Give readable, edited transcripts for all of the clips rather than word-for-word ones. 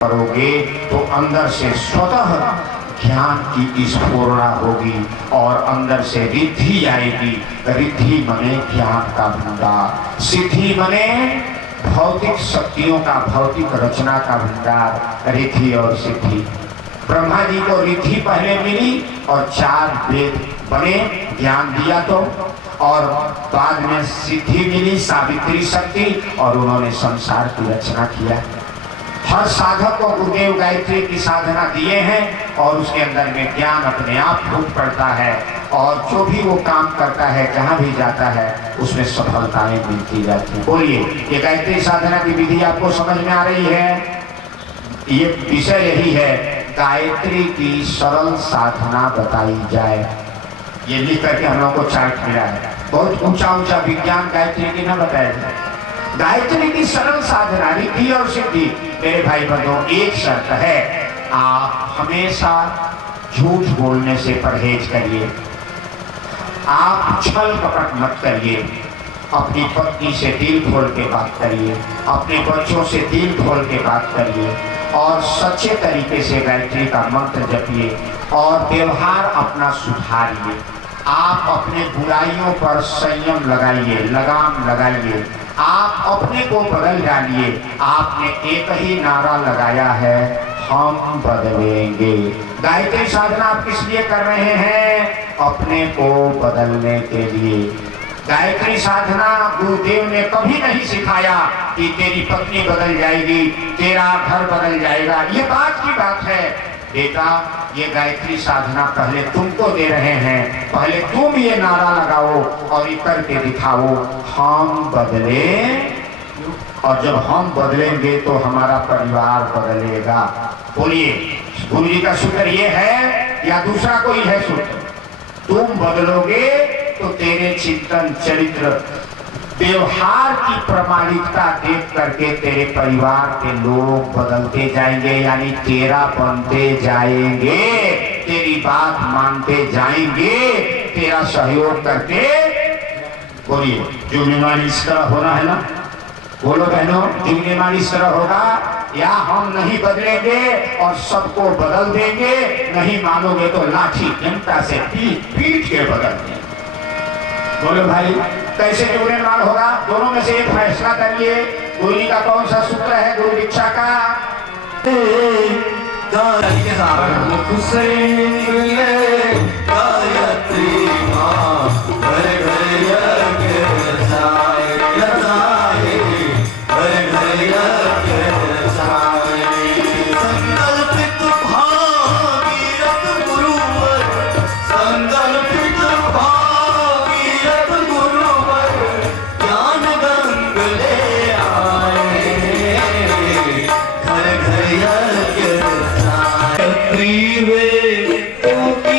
करोगे तो अंदर से स्वतः ज्ञान की स्फुरना होगी और अंदर से रिद्धि आएगी। रिद्धि मने ज्ञान का भंडार, सिद्धि मने भौतिक शक्तियों का, भौतिक रचना का भंडार। रिद्धि और सिद्धि, ब्रह्मा जी को रिद्धि पहले मिली और 4 वेद बने, ज्ञान दिया तो, और बाद में सिद्धि मिली, सावित्री शक्ति, और उन्होंने संसार की रचना किया। हर साधक को गुरुदेव गायत्री की साधना दिए हैं और उसके अंदर में ज्ञान अपने आप फूट पड़ता है और जो भी वो काम करता है, जहाँ भी जाता है, उसमें सफलताएं मिलती जाती हैं। बोलिए, ये गायत्री साधना की विधि आपको समझ में आ रही है? ये विषय यही है, गायत्री की सरल साधना बताई जाए। ये लिख करके हम लोग को चार्ट मिला है, बहुत ऊंचा ऊंचा विज्ञान गायत्री की न बताया जाए। गायत्री की सरल साधना, रिद्धि और सिद्धि। मेरे भाई बंधुओं, एक शर्त है, आप हमेशा झूठ बोलने से परहेज करिए, आप छल कपट मत करिए, अपनी पत्नी से दिल खोल के बात करिए, अपने बच्चों से दिल खोल के बात करिए और सच्चे तरीके से गायत्री का मंत्र जपिए और व्यवहार अपना सुधारिए। आप अपने बुराइयों पर संयम लगाइए, लगाम लगाइए, आप अपने को बदल डालिए। आपने एक ही नारा लगाया है, हम बदलेंगे। गायत्री साधना आप किस लिए कर रहे हैं? अपने को बदलने के लिए। गायत्री साधना गुरुदेव ने कभी नहीं सिखाया कि तेरी पत्नी बदल जाएगी, तेरा घर बदल जाएगा। ये बात की बात है बेटा, ये गायत्री साधना पहले तुमको दे रहे हैं, पहले तुम ये नारा लगाओ और ये करके दिखाओ, हम बदले। और जब हम बदलेंगे तो हमारा परिवार बदलेगा। बोलिए, गुरु जी का सूत्र ये है या दूसरा कोई है सूत्र? तुम बदलोगे तो तेरे चिंतन, चरित्र, व्यवहार की प्रामाणिकता देख करके तेरे परिवार के लोग बदलते जाएंगे, यानी तेरा बनते जाएंगे, तेरी बात मानते जाएंगे, तेरा सहयोग करके। बोलिए, जिम्मेवारी इस तरह होना है ना? बोलो बहनों, जिम्मेवारी इस तरह होगा या हम नहीं बदलेंगे और सबको बदल देंगे? नहीं मानोगे तो लाठी डंडा से पीट के बदल देंगे। बोलो भाई, कैसे निर्माण होगा? दोनों में से एक फैसला करिए। गुरु जी का कौन सा सूत्र है गुरु दीक्षा का? मुख से गायत्री मां घर घर यज्ञ रचाए, रचाए घर घर यज्ञ रचाए। संकल्पित भागीरथ गुरुवर, संकल्पित भागीरथ गुरुवर ज्ञान गंग ले आए, घर घर यज्ञ रचाए। वे क्योंकि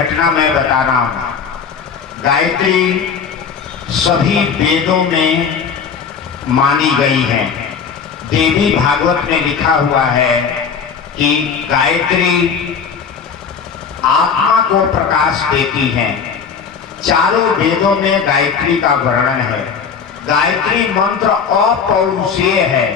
घटना मैं बता रहा हूं। गायत्री सभी वेदों में मानी गई है। देवी भागवत में लिखा हुआ है कि गायत्री आत्मा को प्रकाश देती है। चारों वेदों में गायत्री का वर्णन है। गायत्री मंत्र अपौरुषेय है।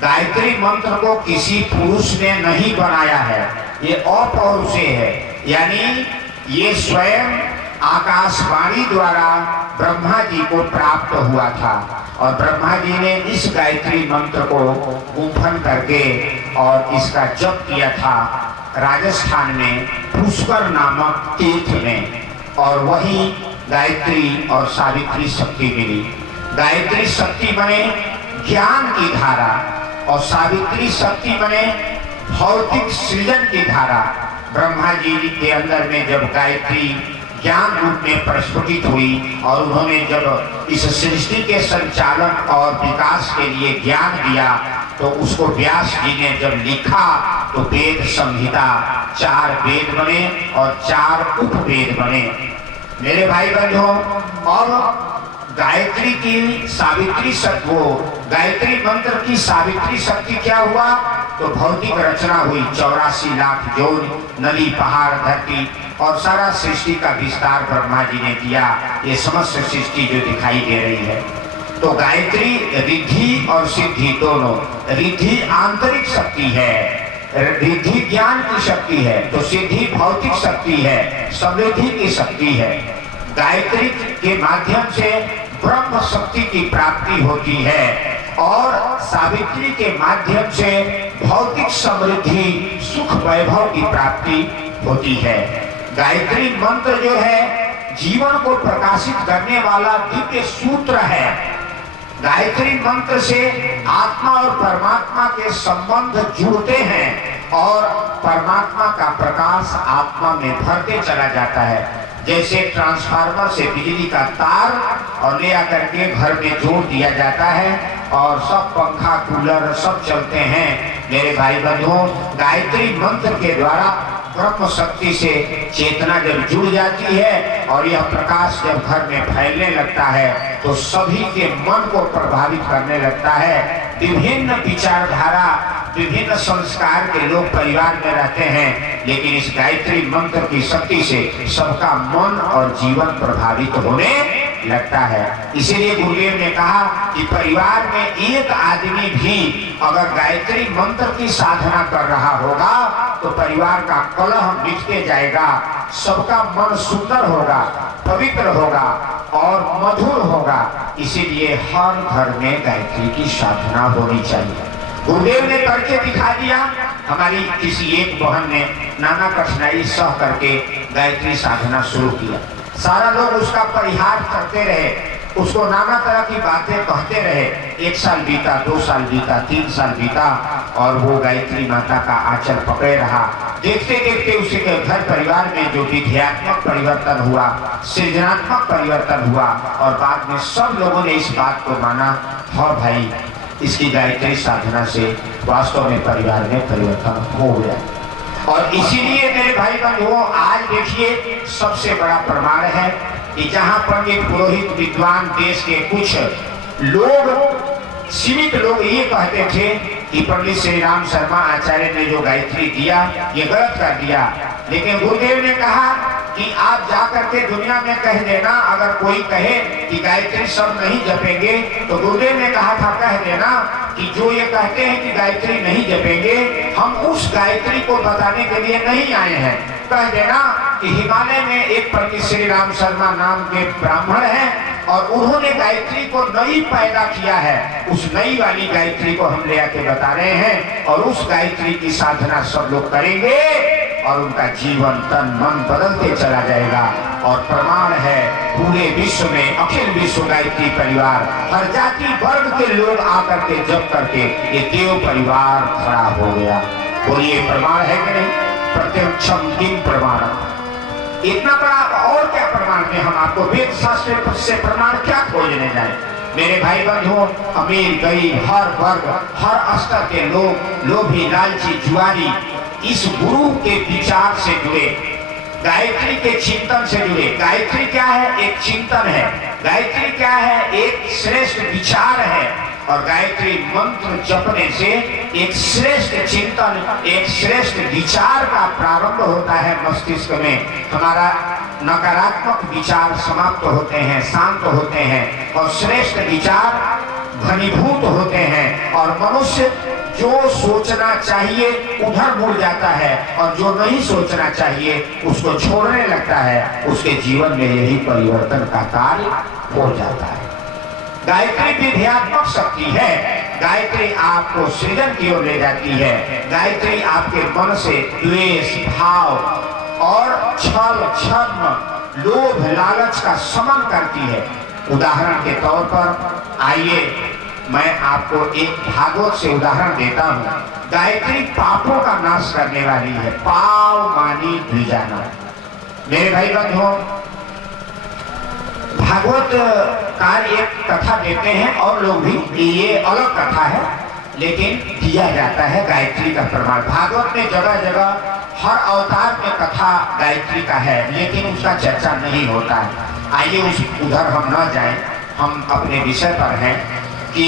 गायत्री मंत्र को किसी पुरुष ने नहीं बनाया है, ये अपौरुषेय है, यानी ये स्वयं आकाशवाणी द्वारा ब्रह्मा जी को प्राप्त हुआ था और ब्रह्मा जी ने इस गायत्री मंत्र को गुंफन करके और इसका जप किया था राजस्थान में पुष्कर नामक तीर्थ में, और वही गायत्री और सावित्री शक्ति मिली। गायत्री शक्ति बने ज्ञान की धारा और सावित्री शक्ति बने भौतिक सृजन की धारा। ब्रह्मा जी के अंदर में जब गायत्री ज्ञान रूप में प्रस्फुटित हुई और उन्होंने जब इस सृष्टि के संचालन और विकास के लिए ज्ञान दिया तो उसको व्यास जी ने जब लिखा तो वेद संहिता 4 वेद बने और 4 उपवेद बने। मेरे भाई बहनों, और गायत्री की सावित्री शक्ति, वो गायत्री मंत्र की सावित्री शक्ति क्या हुआ तो भौतिक रचना हुई। 84 लाख जोन, नदी, पहाड़, धरती और सारा सृष्टि का विस्तार ब्रह्मा जी ने किया। ये समस्त सृष्टि जो दिखाई दे रही है, तो गायत्री रिद्धि और सिद्धि दोनों। रिद्धि आंतरिक शक्ति है, रिद्धि ज्ञान की शक्ति है, तो सिद्धि भौतिक शक्ति है, समृद्धि की शक्ति है। गायत्री के माध्यम से ब्रह्म शक्ति की प्राप्ति होती है और सावित्री के माध्यम से भौतिक समृद्धि, सुख, वैभव की प्राप्ति होती है। गायत्री मंत्र जो है जीवन को प्रकाशित करने वाला दिव्य सूत्र है। गायत्री मंत्र से आत्मा और परमात्मा के संबंध जुड़ते हैं और परमात्मा का प्रकाश आत्मा में भरते चला जाता है। जैसे ट्रांसफार्मर से बिजली का तार और ले आकर के घर में जोड़ दिया जाता है और सब पंखा, कूलर सब चलते हैं। मेरे भाई बंधुओं, गायत्री मंत्र के द्वारा ब्रह्म शक्ति से चेतना जब जुड़ जाती है और यह प्रकाश जब घर में फैलने लगता है तो सभी के मन को प्रभावित करने लगता है। विभिन्न विचारधारा, विभिन्न संस्कार के लोग परिवार में रहते हैं, लेकिन इस गायत्री मंत्र की शक्ति से सबका मन और जीवन प्रभावित होने लगता है। इसीलिए गुरुदेव ने कहा कि परिवार में एक आदमी भी अगर गायत्री मंत्र की साधना कर रहा होगा तो परिवार का कलह मिटते जाएगा, सबका मन सुंदर होगा, पवित्र होगा और मधुर होगा। इसीलिए हर घर में गायत्री की साधना होनी चाहिए। गुरुदेव ने करके दिखा दिया। हमारी किसी एक बहन ने नाना कठिनाई सह करके गायत्री साधना शुरू किया। सारा लोग उसका परिहार करते रहे, उसको नाना तरह की बातें कहते रहे। 1 साल बीता, 2 साल बीता, 3 साल बीता और वो गायत्री माता का आंचल पकड़े रहा। देखते देखते उसके घर परिवार में जो विद्यात्मक परिवर्तन हुआ, सृजनात्मक परिवर्तन हुआ और बाद में सब लोगों ने इस बात को माना, हाँ भाई इसकी गायत्री साधना से वास्तव में परिवार में परिवर्तन हो गया। और इसीलिए मेरे भाई बंधुओं, आज देखिए सबसे बड़ा प्रमाण है कि जहां पंडित, पुरोहित, विद्वान देश के कुछ लोग, सीमित लोग ये कहते थे कि पंडित श्री राम शर्मा आचार्य ने जो गायत्री दिया ये गलत कर दिया, लेकिन गुरुदेव ने कहा कि आप जाकर के दुनिया में कह देना, अगर कोई कहे कि गायत्री सब नहीं जपेंगे तो गुरुदेव ने कहा था कह देना कि जो ये कहते हैं कि गायत्री नहीं जपेंगे, हम उस गायत्री को बताने के लिए नहीं आए हैं। कह देना कि हिमालय में एक पंडित श्री राम शर्मा नाम के ब्राह्मण हैं और उन्होंने गायत्री को नई पैदा किया है, उस नई वाली गायत्री को हम ले आके बता रहे हैं और उस गायत्री की साधना सब लोग करेंगे और उनका जीवन, तन, मन बदलते चला जाएगा। और प्रमाण है पूरे विश्व में अखिल विश्व गायत्री परिवार, हर जाति वर्ग के लोग आकर के जप करके ये देव परिवार खड़ा हो गया। बोलिए प्रमाण है कि नहीं? प्रत्यक्षम किम प्रमाण। इतना बड़ा और क्या प्रमाण में हम आपको वेद शास्त्र से प्रमाण क्या खोजने जाए। मेरे भाई बंधुओं, अमीर, गरीब, हर वर्ग, हर स्तर के लोग, लोभी, लालची, जुआरी इस गुरु के विचार से जुड़े। गायत्री के चिंतन से जुड़े। गायत्री क्या है? एक चिंतन है। गायत्री क्या है? एक श्रेष्ठ विचार है। और गायत्री मंत्र जपने से एक श्रेष्ठ चिंतन, एक श्रेष्ठ विचार का प्रारंभ होता है मस्तिष्क में। हमारा नकारात्मक विचार समाप्त होते हैं, शांत होते हैं और श्रेष्ठ विचार घनीभूत होते हैं और मनुष्य जो सोचना चाहिए उधर मुड़ जाता है और जो नहीं सोचना चाहिए उसको छोड़ने लगता है। उसके जीवन में यही परिवर्तन का कार्य हो जाता है। गायत्री विध्यात्मक शक्ति है। गायत्री आपको सृजन की ओर ले जाती है। गायत्री आपके मन से द्वेष, भाव और छल, छद्म, लोभ, लालच का शमन करती है। उदाहरण के तौर पर आइए मैं आपको एक भागवत से उदाहरण देता हूँ। गायत्री पापों का नाश करने वाली है। पाव मानी द्विजाना। मेरे भाई बंधुओं, भागवत का एक कथा देते हैं और लोग भी, ये अलग कथा है लेकिन दिया जाता है गायत्री का प्रमाण। भागवत में जगह जगह हर अवतार में कथा गायत्री का है लेकिन उसका चर्चा नहीं होता है। आइए उधर हम न जाएं, हम अपने विषय पर हैं कि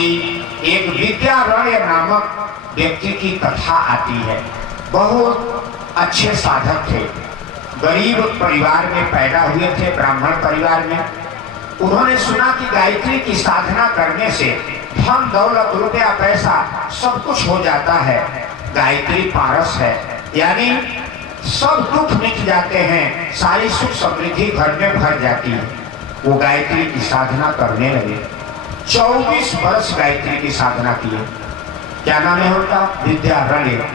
एक विद्यारण्य नामक व्यक्ति की कथा आती है। बहुत अच्छे साधक थे, गरीब परिवार में पैदा हुए थे, ब्राह्मण परिवार में। उन्होंने सुना कि गायत्री की साधना करने से धन दौलत, रुपया, पैसा सब कुछ हो जाता है। गायत्री पारस है, यानी सब दुख मिट जाते हैं, सारी सुख समृद्धि घर में भर जाती है। वो गायत्री की साधना करने लगे। 24 वर्ष गायत्री की साधना किए। क्या नाम है उनका? विद्यारण्य।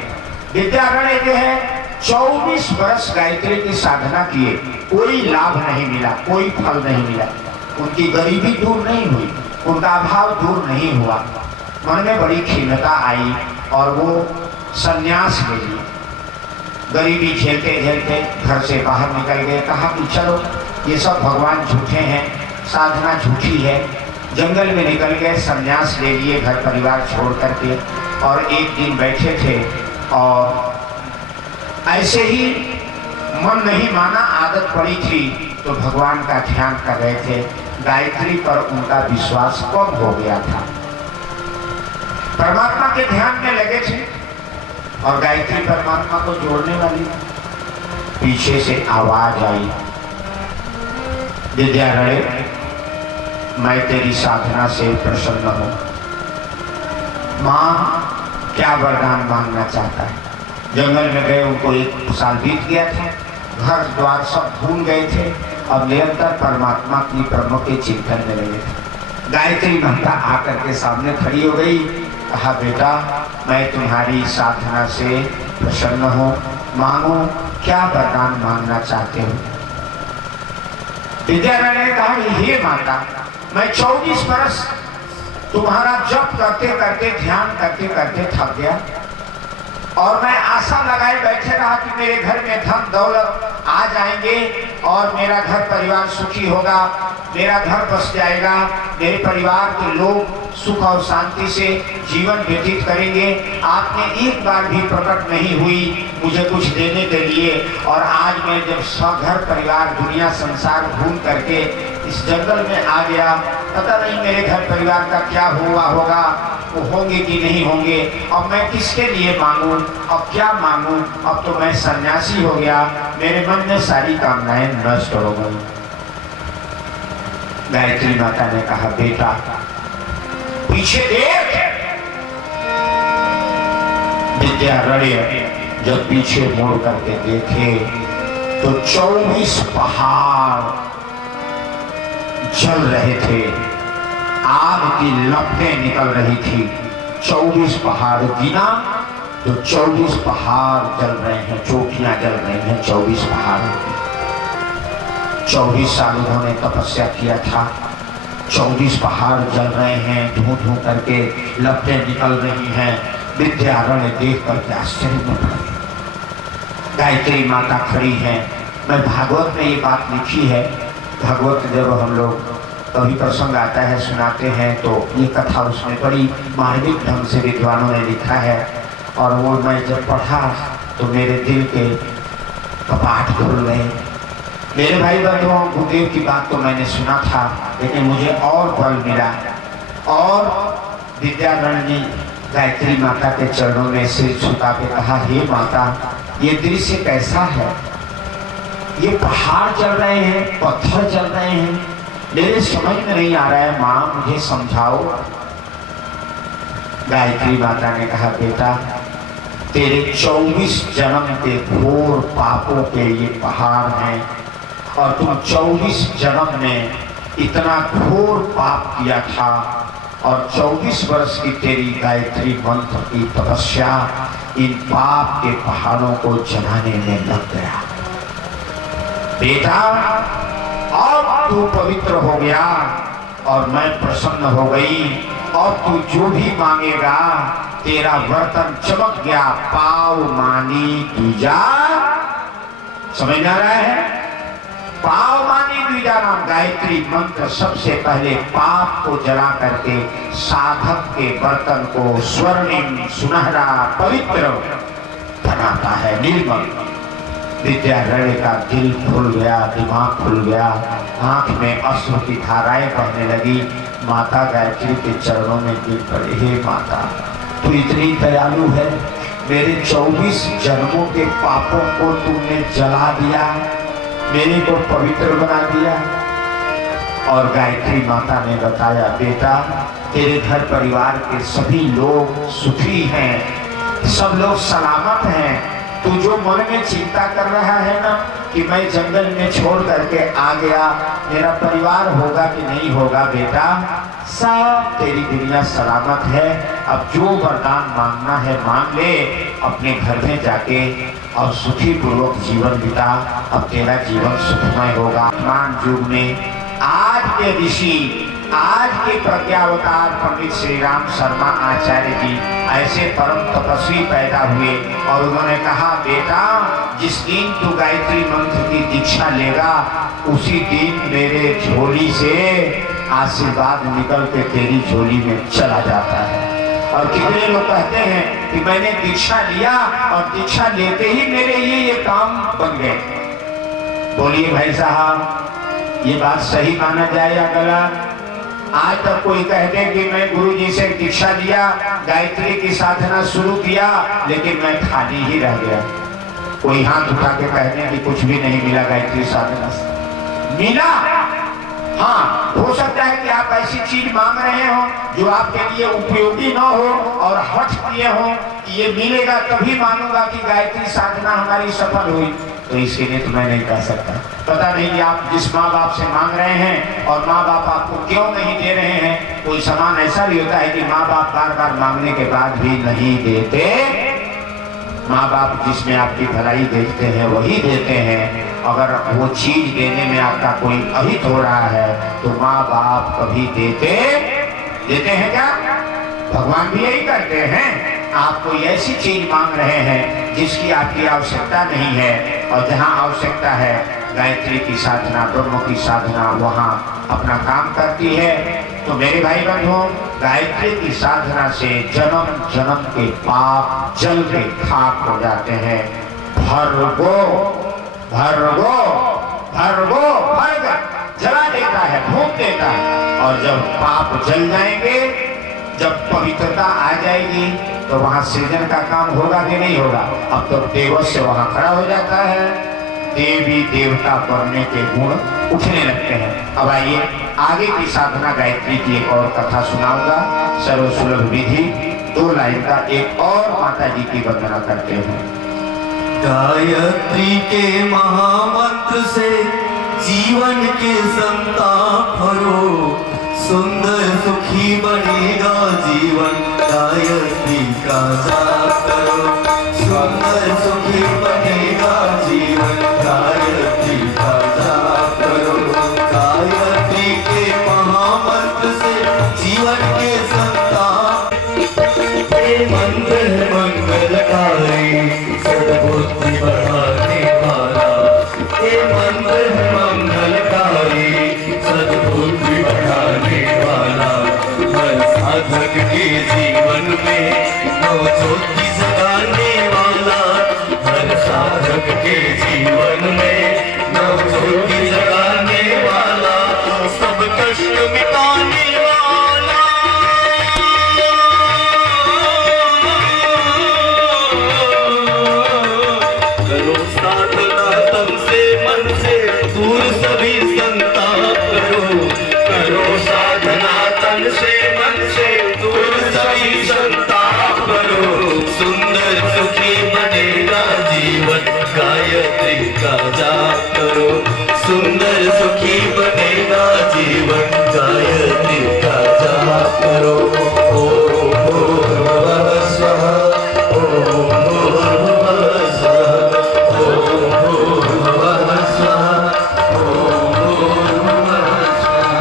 विद्यारण्य जो है 24 वर्ष गायत्री की साधना किए, कोई लाभ नहीं मिला, कोई फल नहीं मिला। उनकी गरीबी दूर नहीं हुई, उनका अभाव दूर नहीं हुआ। मन में बड़ी खिन्नता आई और वो संन्यास ले लिए। गरीबी झेलते झेलते घर से बाहर निकल गए। कहा कि चलो ये सब भगवान झूठे हैं, साधना झूठी है। जंगल में निकल गए, संन्यास ले लिए घर परिवार छोड़ करके। और एक दिन बैठे थे और ऐसे ही मन नहीं माना, आदत पड़ी थी तो भगवान का ध्यान कर रहे थे। गायत्री पर उनका विश्वास कम हो गया था। परमात्मा के ध्यान में लगे थे और गायत्री परमात्मा को जोड़ने वाली। पीछे से आवाज आई, विद्यारण्य मैं तेरी साधना से प्रसन्न हूँ, मां क्या वरदान मांगना चाहता है। जंगल में गए, उनको 1 साल बीत गया था, घर द्वार सब भूल गए थे और निरंतर परमात्मा की ब्रह्म के चिंतन में लगे थे। गायत्री माता आकर के सामने खड़ी हो गई। कहा बेटा मैं तुम्हारी साधना से प्रसन्न हूँ, मांगो क्या वरदान मांगना चाहते हो। विद्यारण्य ने कहा हे माता मैं 24 वर्ष तुम्हारा जप करते करते, ध्यान करते करते थक गया और मैं आशा लगाए बैठे रहा कि मेरे घर में धन दौलत आ जाएंगे और मेरा घर परिवार सुखी होगा, मेरा घर बस जाएगा, मेरे परिवार के लोग सुख और शांति से जीवन व्यतीत करेंगे। आपने एक बार भी प्रकट नहीं हुई मुझे कुछ देने के लिए और आज मैं जब सब घर परिवार, दुनिया, संसार भूल करके इस जंगल में आ गया, पता नहीं मेरे घर परिवार का क्या हुआ होगा, वो होंगे कि नहीं होंगे। अब मैं किसके लिए मांगूं, अब क्या मांगूं, अब तो मैं सन्यासी हो गया, मेरे मन में सारी कामनाएं नष्ट हो गई। गायत्री माता ने कहा बेटा पीछे देख। विद्यारण्य जब पीछे मुड़ करके देखे तो 24 पहाड़ जल रहे थे, आग की लपटें निकल रही थी। 24 पहाड़ गिना तो 24 पहाड़ जल रहे हैं, चोटियां जल रही हैं 24 पहाड़। 24 साल उन्होंने तपस्या किया था, 24 पहाड़ जल रहे हैं, धू धू करके लपटें निकल रही हैं। विद्यारण्य देख करके आश्चर्य में पड़ गए। गायत्री माता खड़ी हैं। मैं भागवत में ये बात लिखी है, भागवत जब हम लोग कभी प्रसंग आता है सुनाते हैं तो ये कथा उसमें बड़ी मार्मिक ढंग से विद्वानों ने लिखा है और वो मैं जब पढ़ा तो मेरे दिल के कपाट खुल गए, मेरे भाई बंधुओं, गुरुदेव की बात तो मैंने सुना था, लेकिन मुझे और बल मिला और विद्याधर जी गायत्री माता के चरणों में सिर झुका के कहा, हे माता, ये दृश्य कैसा है? ये पहाड़ चल रहे हैं, पत्थर चल रहे हैं, मेरे समझ में नहीं आ रहा है, माँ मुझे समझाओ। गायत्री माता ने कहा, बेटा, तेरे 24 जन्म के घोर पापों के ये पहाड़ हैं और तुम 24 जन्म में इतना घोर पाप किया था और 24 वर्ष की तेरी गायत्री मंत्र की तपस्या इन पाप के पहाड़ों को जलाने में लग गया। बेटा, अब तू पवित्र हो गया और मैं प्रसन्न हो गई और तू जो भी मांगेगा तेरा बर्तन चमक गया, पाव मानी दूजा। समझ आ रहा है? पाव मानी दूजा नाम गायत्री मंत्र सबसे पहले पाप को जला करके साधक के बर्तन को स्वर्णिम, सुनहरा, पवित्र बनाता है, निर्मल। विद्याधर का दिल खुल गया, दिमाग खुल गया, आंख में अश्रु की धाराएं बहने लगी। माता गायत्री के चरणों में गिर पड़े, हे माता, तू इतनी दयालु है, मेरे 24 जन्मों के पापों को तुमने जला दिया, मेरे को पवित्र बना दिया। और गायत्री माता ने बताया, बेटा, तेरे घर परिवार के सभी लोग सुखी हैं, सब लोग सलामत हैं। तू जो मन में चिंता कर रहा है ना कि मैं जंगल में छोड़ करके आ गया, मेरा परिवार होगा कि नहीं होगा, बेटा, सब तेरी दुनिया सलामत है। अब जो वरदान मांगना है मांग ले, अपने घर में जाके और सुखी पूर्वक जीवन बिता। अब तेरा जीवन सुखमय होगा। वर्तमान युग में आज के ऋषि, आज के प्रज्ञावतार पंडित श्री राम शर्मा आचार्य जी ऐसे परम तपस्वी पैदा हुए और उन्होंने कहा, बेटा, जिस दिन तू गायत्री मंत्र की दीक्षा लेगा उसी दिन मेरे झोली से आशीर्वाद निकल के तेरी झोली में चला जाता है। और कितने लोग कहते हैं कि मैंने दीक्षा लिया और दीक्षा लेते ही मेरे ये काम बन गए। बोलिए भाई साहब, ये बात सही माना जाए या गलत? आज तक कोई कह दे कि मैं गुरु जी से दीक्षा लिया, गायत्री की साधना शुरू किया, लेकिन मैं खाली ही रह गया। कोई हाथ उठा के कह दे कि कुछ भी नहीं मिला गायत्री साधना से। मिला, हाँ, हो सकता है कि आप ऐसी चीज मांग रहे हो जो आपके लिए उपयोगी ना हो और हठ किए हो कि ये मिलेगा तभी मानूंगा कि गायत्री साधना हमारी सफल हुई, तो इसके लिए तो मैं नहीं कह सकता। पता नहीं कि आप जिस माँ बाप से मांग रहे हैं और माँ बाप आपको क्यों नहीं दे रहे हैं। कोई सामान ऐसा भी होता है कि माँ बाप बार बार मांगने के बाद भी नहीं देते। माँ बाप जिसमें आपकी भलाई देखते हैं वही देते हैं। अगर वो चीज देने में आपका कोई अहित हो रहा है तो माँ बाप कभी देते हैं क्या? भगवान भी यही करते हैं। आप कोई ऐसी चीज मांग रहे हैं जिसकी आपकी आवश्यकता नहीं है, और जहाँ आवश्यकता है गायत्री की साधना, ब्रह्म की साधना वहाँ अपना काम करती है। तो मेरे भाई बंधुओं, गायत्री की साधना से जन्म जन्म के पाप जल के खाक हो जाते हैं। भर्गो भर्गो भर्गो भर्ग जला देता है, फूंक देता है। और जब पाप जल जाएंगे, जब पवित्रता आ जाएगी, तो वहां सृजन का काम होगा कि नहीं होगा? अब तो देवस्य वहां खड़ा हो जाता है, देवी देवता बनने के गुण उठने लगते हैं। अब आइए आगे की साधना गायत्री की एक और कथा सुनाऊंगा। सर्वसुलभ विधि 2 लाइन का एक और माता जी की वंदना करते हैं। गायत्री के महामंत्र से जीवन के संताप भरो, सुंदर सुखी बनेगा जीवन, गायत्री का जाप करो। सुंदर सुखी बनेगा जीवन, गायत्री का जाप करो। गायत्री के महामंत्र से जीवन के संताप, ये मंत्र है मंगलकारी, सद्बुद्धि बढ़ाने वाला। ये मंत्र है मंगलकारी, सद्बुद्धि बढ़ाने वाला। हर साधक के जीवन में नव ज्योति जगाने वाला। हर साधक के जीवन में नव ज्योति जगाने वाला, सब कष्ट मिटाने वाला। करो साधना तन से मन से दूर सभी संताप करो, करो साधना तन से मन से दूर सभी संताप करो। सुंदर सुखी बनेगा जीवन, गायत्री का जाप करो। सुंदर सुखी बनेगा जीवन, गायत्री का जाप करो। ओम भूर्भुवः स्वः, ओम भूर्भुवः स्वः, ओम भूर्भुवः स्वः, ओम भूर्भुवः स्वः।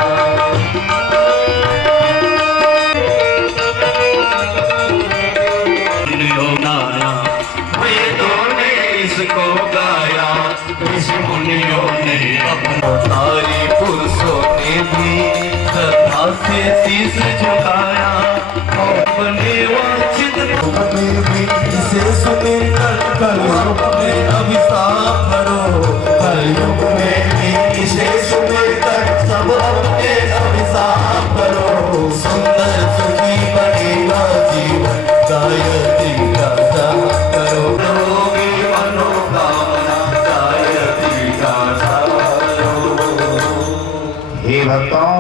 वेदों ने इसको गाया, ऋषि मुनियों ने अपना, सारी पुरुषों ने भी श्रद्धा से शीश झुकाया। अपने वांछित में भी इसे सुने कलयुग में अभिशाप करो, कलयुग में भी इसे सुने सब अपने अभिशाप करो। सुंदर सुखी बनेगा जीवन, गायत्री का जाप करो। रोगी मनोकामना, गायत्री का जाप करो। हे भक्तों,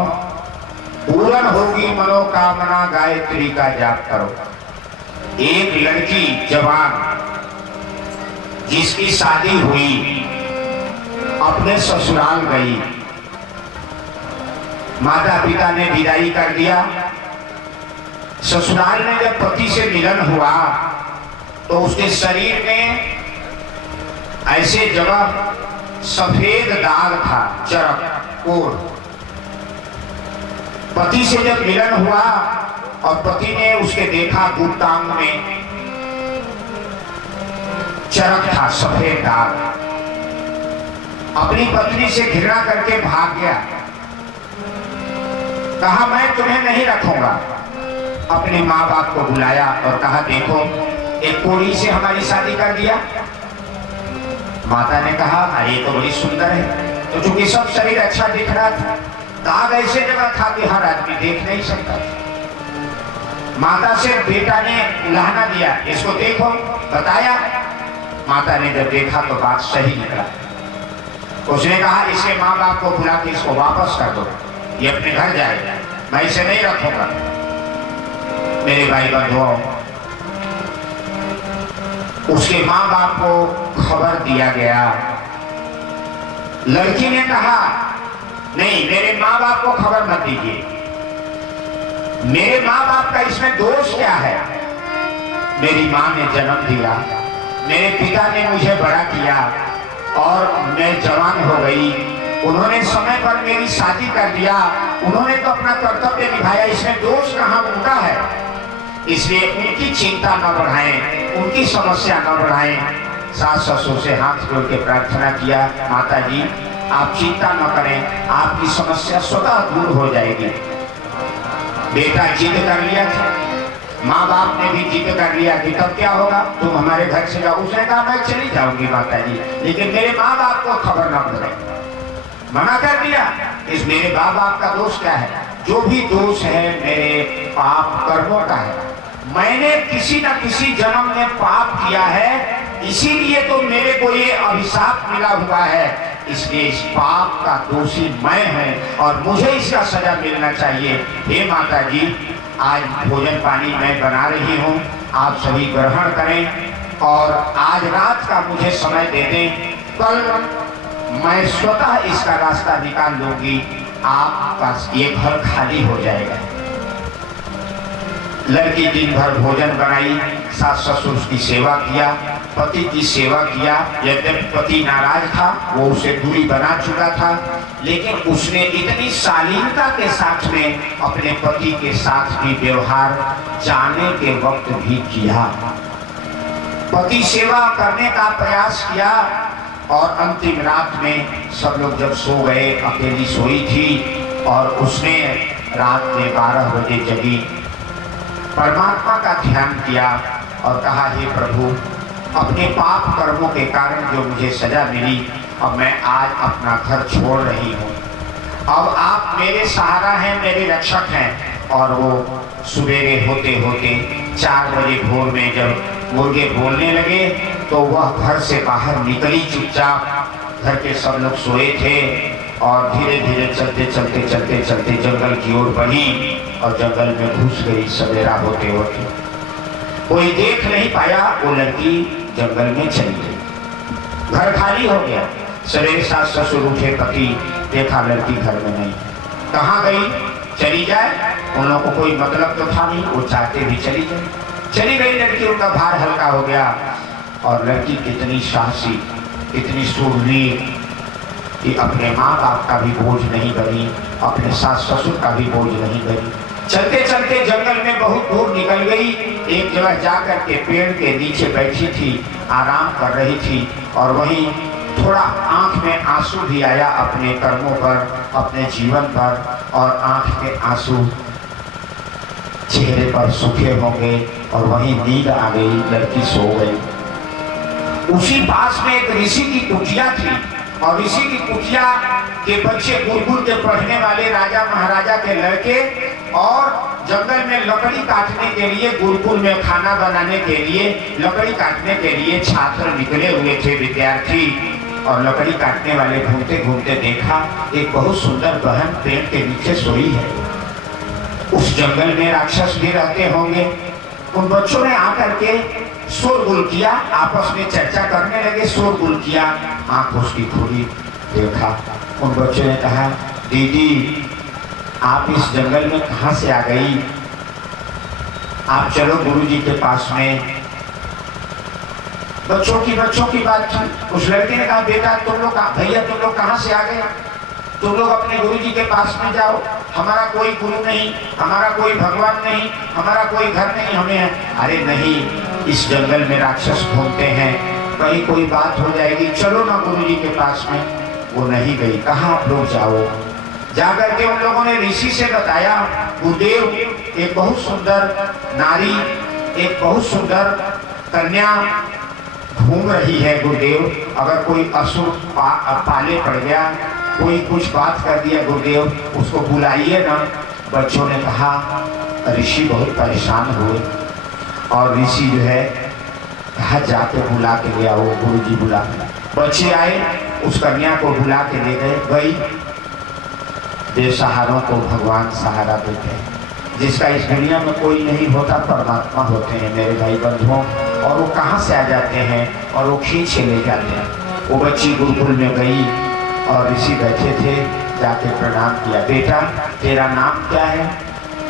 पूर्ण होगी मनोकामना, गायत्री का जाप करो। एक लड़की जवान जिसकी शादी हुई अपने ससुराल गई, माता पिता ने विदाई कर दिया। ससुराल में जब पति से मिलन हुआ तो उसके शरीर में ऐसे जगह सफेद दाग था, चरक कोर। पति से जब मिलन हुआ और पति ने उसके देखा गुप्तांग में चरक था, सफेद दाग। अपनी पत्नी से घृणा करके भाग गया, कहा मैं तुम्हें नहीं रखूंगा। अपने माँ बाप को बुलाया और कहा देखो एक कोढ़ी से हमारी शादी कर दिया। माता ने कहा अरे तो बड़ी सुंदर है। तो चूंकि सब शरीर अच्छा दिख रहा था, दाग ऐसे जगह था कि हर आदमी देख नहीं सकता। माता से बेटा ने उलाहना दिया, इसको देखो, बताया। माता ने जब देखा तो बात सही निकला। उसने कहा इसके माँ बाप को बुला के इसको वापस कर दो, ये अपने घर जाएगा, मैं इसे नहीं रखूंगा। मेरे भाई बंधुओं, उसके माँ बाप को खबर दिया गया। लड़की ने कहा नहीं, मेरे माँ बाप को खबर मत दीजिए, मेरे माँ बाप का इसमें दोष क्या है। मेरी माँ ने जन्म दिया, मेरे पिता ने मुझे बड़ा किया और मैं जवान हो गई, उन्होंने समय पर मेरी शादी कर दिया, उन्होंने तो अपना कर्तव्य निभाया, इसमें दोष कहाँ उनका है। इसलिए उनकी चिंता न बढ़ाएं, उनकी समस्या न बढ़ाएं। सास ससुर से हाथ जोड़ के प्रार्थना किया, माता जी आप चिंता न करें, आपकी समस्या स्वतः दूर हो जाएगी। बेटा जिद कर लिया था, माँ बाप ने भी जिद कर लिया कि तब क्या होगा, तुम हमारे घर से जाओ। उसने कहा मैं चली जाऊंगी माता जी, लेकिन मेरे माँ बाप को खबर न पड़े। मना कर दिया। इस मेरे माँ बाप का दोष क्या है? जो भी दोष है मेरे पाप कर्मों का है। मैंने किसी न किसी जन्म में पाप किया है, इसीलिए तो मेरे को ये अभिशाप मिला हुआ है। इसलिए इस पाप का दोषी मैं है और मुझे इसका सजा मिलना चाहिए। हे माता जी, आज भोजन पानी मैं बना रही हूँ, आप सभी ग्रहण करें और आज रात का मुझे समय दे दें। कल मैं स्वतः इसका रास्ता निकाल लूंगी, आपका ये घर खाली हो जाएगा। लड़की दिन भर भोजन बनाई, सास ससुर की सेवा किया, पति की सेवा किया। यद्यपि पति नाराज था, वो उसे दूरी बना चुका था, लेकिन उसने इतनी शालीनता के साथ में अपने पति के साथ भी व्यवहार जाने के वक्त भी किया। पति सेवा करने का प्रयास किया और अंतिम रात में सब लोग जब सो गए, अकेली सोई थी और उसने रात में 12 बजे जगी, परमात्मा का ध्यान किया और कहा हे प्रभु, अपने पाप कर्मों के कारण जो मुझे सजा मिली, अब मैं आज अपना घर छोड़ रही हूँ, अब आप मेरे सहारा हैं, मेरे रक्षक हैं। और वो सवेरे होते होते 4 बजे भोर में जब मुर्गे बोलने लगे तो वह घर से बाहर निकली चुपचाप। घर के सब लोग सोए थे और धीरे धीरे चलते चलते चलते चलते जंगल की ओर बढ़ी और जंगल में घुस गई। सवेरा होते होते कोई देख नहीं पाया, वो लड़की जंगल में चली गई। घर खाली हो गया। सवेरे सास ससुर उठे, पति देखा लड़की घर में नहीं, कहाँ गई? चली जाए, उन लोगों को कोई मतलब तो था नहीं, वो चाहते भी चली गई। चली गई लड़की, उनका भार हल्का हो गया। और लड़की कितनी साहसी, इतनी सूरवीर कि अपने माँ बाप का भी बोझ नहीं बनी, अपने सास ससुर का भी बोझ नहीं बनी। चलते चलते जंगल में बहुत दूर निकल गई। एक जगह जाकर के पेड़ के नीचे बैठी थी, आराम कर रही थी। और वहीं थोड़ा आंख में आंसू भी आया अपने कर्मों पर, अपने जीवन पर। और आंख के आंसू चेहरे पर सूखे होंगे और वहीं नींद आ गई, लड़की सो गई। उसी पास में एक ऋषि की कुटिया थी और ऋषि की कुटिया के बच्चे गुरुकुल के पढ़ने वाले राजा महाराजा के लड़के और जंगल में लकड़ी काटने के लिए, गुरुकुल में खाना बनाने के लिए, लकड़ी काटने के लिए छात्र निकले हुए थे, विद्यार्थी। और लकड़ी काटने वाले घूमते घूमते देखा एक बहुत सुंदर बहन पेड़ के नीचे सोई है। उस जंगल में राक्षस भी रहते होंगे। उन बच्चों ने आकर के शोरगुल किया, आपस में चर्चा करने लगे, शोरगुल किया। आंख उसकी खुली, देखा। उन बच्चों ने कहा, दीदी आप इस जंगल में कहाँ से आ गई? आप चलो गुरुजी के पास में। बच्चों की बात थी। उस लड़के ने कहा, बेटा तुम लोग, भैया तुम लोग कहाँ से आ गए? तुम लोग अपने गुरुजी के पास में जाओ, हमारा कोई गुरु नहीं, हमारा कोई भगवान नहीं, हमारा कोई घर नहीं, हमें। अरे नहीं, इस जंगल में राक्षस घूमते हैं, कहीं कोई बात हो जाएगी, चलो ना गुरुजी के पास में। वो नहीं गई। कहाँ आप लोग जाओ? जाकर के उन लोगों ने ऋषि से बताया, गुरुदेव एक बहुत सुंदर नारी, एक बहुत सुंदर कन्या घूम रही है गुरुदेव। अगर कोई असुर पाले पड़ गया, कोई कुछ बात कर दिया गुरुदेव, उसको बुलाइए ना। बच्चों ने कहा, ऋषि बहुत परेशान हुए और ऋषि जो है कहा जाके बुला के ले आओ। गुरुजी बुला, बच्चे आए, उस कन्या को बुला के ले गए। गई, बेसहारों को भगवान सहारा देते हैं। जिसका इस दुनिया में कोई नहीं होता, परमात्मा होते हैं मेरे भाई बंधुओं। और वो कहाँ से आ जाते हैं और वो खींच के ले जाते हैं। वो बच्ची गुरुकुल में गई और ऋषि बैठे थे, जाके प्रणाम किया। बेटा तेरा नाम क्या है?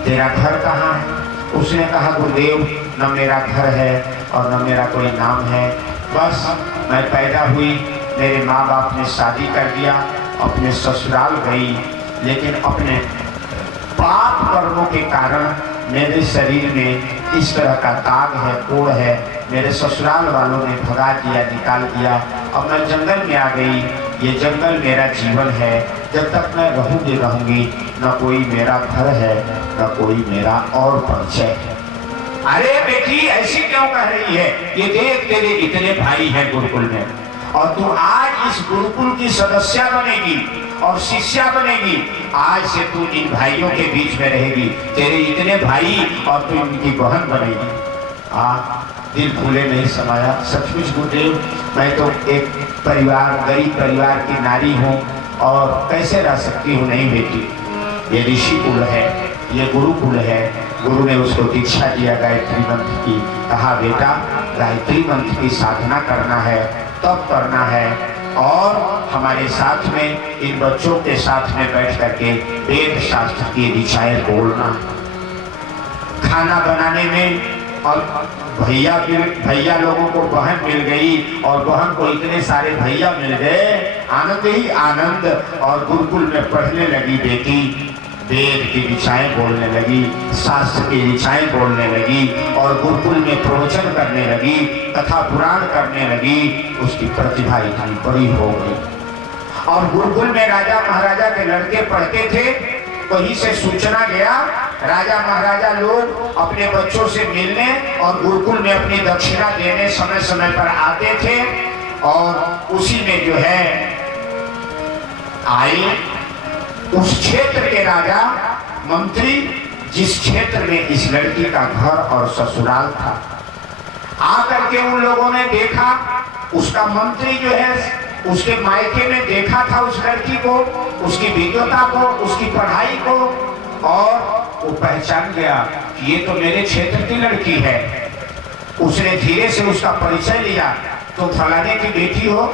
तेरा घर कहाँ है? उसने कहा, गुरुदेव न मेरा घर है और न मेरा कोई नाम है, बस मैं पैदा हुई, मेरे माँ बाप ने शादी कर दिया, अपने ससुराल गई, लेकिन अपने पाप कर्मों के कारण मेरे शरीर में इस तरह का दाग है, कोड़ है, मेरे ससुराल वालों ने भगा दिया, निकाल दिया। अब मैं जंगल में आ गई, ये जंगल मेरा जीवन है, जब तक मैं रहूंगी, न कोई मेरा घर है, न कोई मेरा और परिचय है। अरे बेटी ऐसी क्यों कह रही है? ये देख तेरे इतने भाई हैं गुरुकुल में, और तू आज इस गुरुकुल की सदस्या बनेगी और शिष्या बनेगी। आज से तू इन भाइयों के बीच में रहेगी, तेरे इतने भाई और तू इनकी बहन बनेगी। दिल फूले नहीं समाया। सचमुच गुरुदेव, मैं तो एक परिवार, गरीब परिवार की नारी हूँ और कैसे रह सकती हूँ? नहीं बेटी, ये ऋषि कुल है, ये गुरुकुल है। गुरु ने उसको दीक्षा दिया गायत्री मंत्र की। कहा, बेटा गायत्री मंत्र की साधना करना है, तब करना है, और हमारे साथ में, इन बच्चों के साथ में बैठ करके वेद शास्त्र की ऋचाएं बोलना। खाना बनाने में, और भैया लोगों को बहन मिल गई और बहन को इतने सारे भैया मिल गए, आनंद ही आनंद। और गुरुकुल में पढ़ने लगी बेटी, वेद की ऋचाएं बोलने लगी, शास्त्र की ऋचाएं बोलने लगी, और गुरुकुल में प्रवचन करने लगी, कथा पुराण करने लगी। उसकी प्रतिभा इतनी बड़ी हो गई। और गुरुकुल में राजा महाराजा के लड़के पढ़ते थे। कहीं से सूचना गया, राजा महाराजा लोग अपने बच्चों से मिलने और गुरुकुल में अपनी दक्षिणा देने समय समय पर आते थे। और उसी में जो है आए। उस क्षेत्र के राजा मंत्री जिस क्षेत्र में इस लड़की का घर और ससुराल था, आकर के उन लोगों ने देखा, उसका मंत्री जो है उसके मायके में देखा था उस लड़की को, उसकी विद्वता को, उसकी पढ़ाई को, और वो पहचान गया कि ये तो मेरे क्षेत्र की लड़की है। उसने धीरे से उसका परिचय लिया, तुम फलाने की बेटी हो,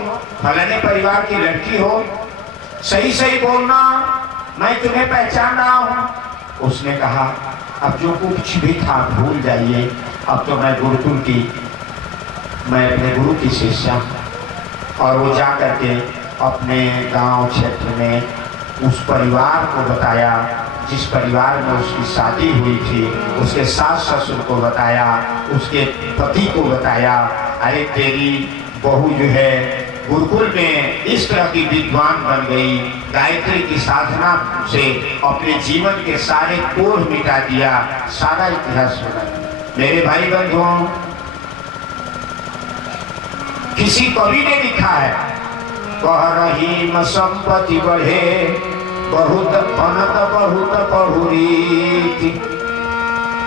फलाने परिवार की लड़की हो, सही सही बोलना, मैं तुम्हें पहचान रहा हूं। उसने कहा अब जो कुछ भी था भूल जाइए, अब तो मैं गुरुकुल की, मैं अपने गुरु की शिष्या। और वो जा करके अपने गांव क्षेत्र में उस परिवार को बताया, जिस परिवार में उसकी शादी हुई थी, उसके सास ससुर को बताया, उसके पति को बताया, अरे तेरी बहू जो है गुरुकुल में इस तरह की विद्वान बन गई, गायत्री की साधना से अपने जीवन के सारे कोढ़ मिटा दिया, सारा इतिहास बना। मेरे भाई बंधुओं, किसी कवि ने लिखा है, कह रहीम संपत्ति बढ़े बहुत बनत बहुत बहुरीति,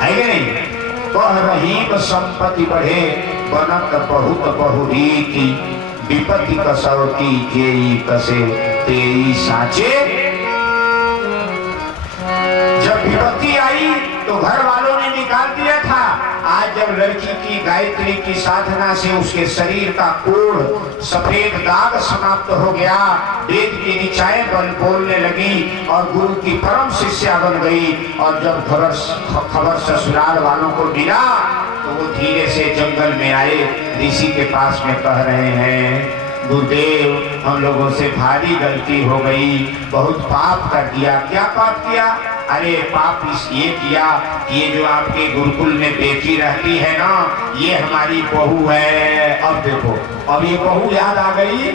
है कि नहीं? कह रहीम संपत्ति बढ़े बनत बहुत बहुरीति, विपत्ति कसौटी जेई कसे तेई साचे। जब विपत्ति आई तो घर वालों ने निकाल दिया था, आज जब लड़की की गायत्री की साधना से उसके शरीर का कोढ़ सफेद दाग समाप्त हो गया, वेद की ऋचाएं बोलने लगी और गुरु की परम शिष्या बन गई। और जब खबर ससुराल वालों को मिला तो वो धीरे से जंगल में आए, ऋषि के पास में कह रहे हैं, गुरुदेव हम लोगों से भारी गलती हो गई, बहुत पाप कर दिया। क्या पाप किया? अरे पाप ये किया कि ये जो आपके गुरुकुल में बेटी रहती है ना, ये हमारी बहू है। अब देखो, अब ये बहू याद आ गई,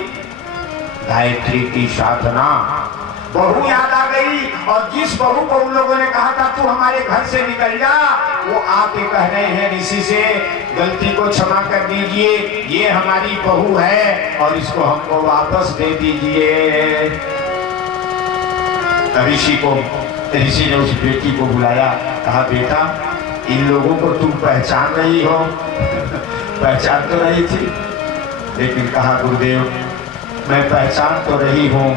गायत्री की साधना, बहू याद आ गई। और जिस बहू को उन लोगों ने कहा था तू हमारे घर से निकल जा, वो आके कह रहे हैं ऋषि से, गलती को क्षमा कर दीजिए, ये हमारी बहू है और इसको हमको वापस दे दीजिए। ऋषि ने उस बेटी को बुलाया, कहा बेटा इन लोगों को तुम पहचान रही हो? पहचान तो रही थी, लेकिन कहा गुरुदेव मैं पहचान तो रही हूँ,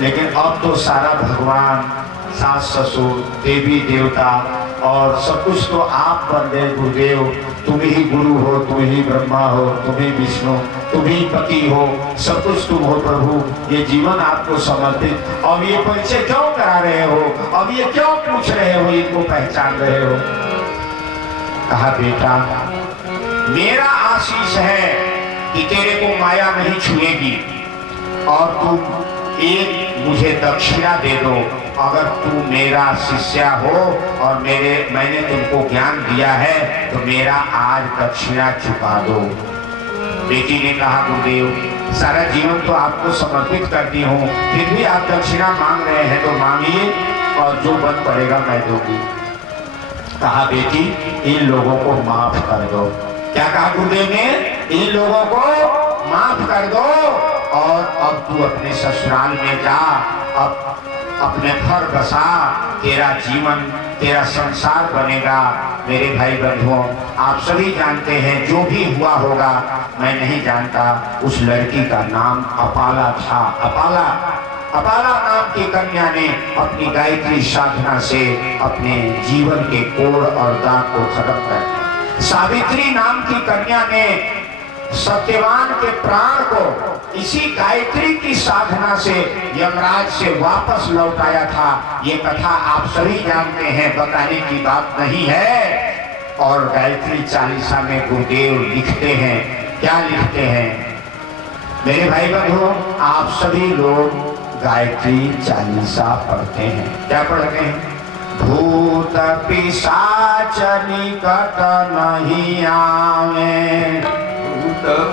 लेकिन अब तो सारा भगवान, सास ससुर, देवी देवता और सब कुछ तो आप बन गए गुरुदेव। तुम ही गुरु हो, तुम ही ब्रह्मा हो, तुम ही विष्णु, तुम ही पति हो, सब कुछ तुम हो प्रभु। ये जीवन आपको समर्पित। अब ये परिचय क्यों करा रहे हो? अब ये क्यों पूछ रहे हो? इनको पहचान रहे हो? कहा बेटा मेरा आशीष है कि तेरे को माया नहीं छुएगी और तुम एक मुझे दक्षिणा दे दो। अगर तू मेरा शिष्य हो और मैंने तुमको ज्ञान दिया है तो मेरा आज दक्षिणा चुका दो। बेटी ने कहा गुरुदेव सारा जीवन तो आपको समर्पित करती हूँ, फिर भी आप दक्षिणा मांग रहे हैं तो मांगिए और जो बन पड़ेगा मैं दूंगी। कहा बेटी इन लोगों को माफ कर दो। क्या कहा गुरुदेव ने? इन लोगों को माफ कर दो और अब तू अपने ससुराल में जा, अब अपने घर बसा, तेरा जीवन, तेरा संसार बनेगा। मेरे भाई बंधुओं, आप सभी जानते हैं जो भी हुआ होगा, मैं नहीं जानता। उस लड़की का नाम अपाला था। अपाला नाम की कन्या ने अपनी गायत्री साधना से अपने जीवन के कोढ़ और दाग को खत्म कर दिया। सावित्री नाम की कन्या ने सत्यवान के प्राण को इसी गायत्री की साधना से यमराज से वापस लौटाया था। ये कथा आप सभी जानते हैं, बताने की बात नहीं है। और गायत्री चालीसा में गुरुदेव लिखते हैं, क्या लिखते हैं? मेरे भाई बंधुओं, आप सभी लोग गायत्री चालीसा पढ़ते हैं। क्या पढ़ते हैं? भूत पिशाच निकट नहीं आवे,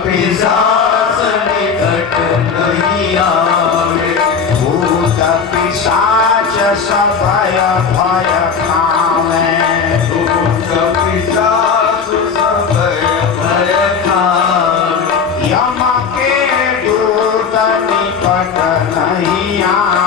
पिशाच निकट नहीं आवे, भूत पिशाच सब भय खावे, भूत पिशाच सब भय खावे, यम के दूत निकट नहीं आवे।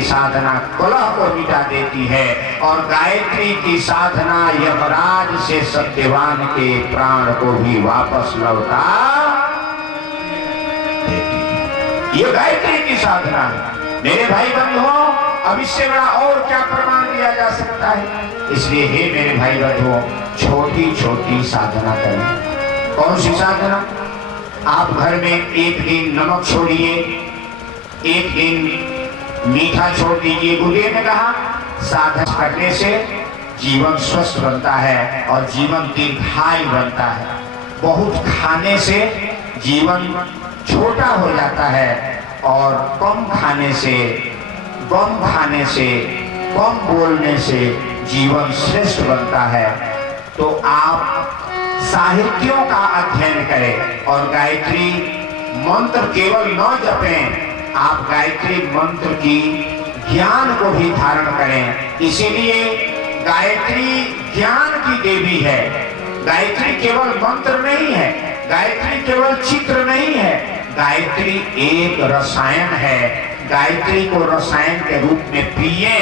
की साधना कलह को मिटा देती है और गायत्री की साधना यमराज से सत्यवान के प्राण को भी वापस लौटा देती है। ये गायत्री की साधना है मेरे भाई बंधुओं। अब इससे बड़ा और क्या प्रमाण दिया जा सकता है। इसलिए हे मेरे भाई बंधुओं, छोटी छोटी साधना करें। कौन सी साधना? आप घर में एक दिन नमक छोड़िए, एक दिन मीठा छोड़ दीजिए। गुरुदेव ने कहा साधना करने से जीवन स्वस्थ बनता है और जीवन दीर्घायु बनता है। बहुत खाने से जीवन छोटा हो जाता है और कम खाने से, कम बोलने से जीवन श्रेष्ठ बनता है। तो आप साहित्यों का अध्ययन करें और गायत्री मंत्र केवल न जपें, आप गायत्री मंत्र की ज्ञान को भी धारण करें। इसीलिए गायत्री ज्ञान की देवी है। गायत्री केवल मंत्र नहीं है, गायत्री केवल चित्र नहीं है, गायत्री एक रसायन है। गायत्री को रसायन के रूप में पिए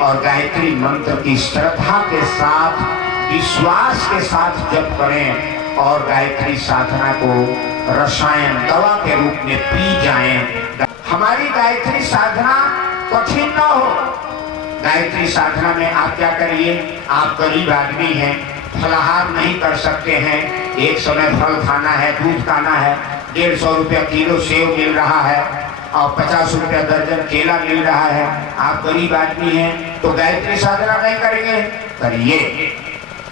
और गायत्री मंत्र की श्रद्धा के साथ, विश्वास के साथ जप करें और गायत्री साधना को रसायन दवा के रूप में पी जाएं। हमारी गायत्री साधना कठिन न हो। गायत्री साधना में आप क्या करिए, आप गरीब आदमी हैं, फलाहार नहीं कर सकते हैं, एक समय फल खाना है, दूध खाना है, 150 रुपया किलो सेव मिल रहा है और 50 रुपया दर्जन केला मिल रहा है, आप गरीब आदमी हैं, तो गायत्री साधना नहीं करेंगे? करिए।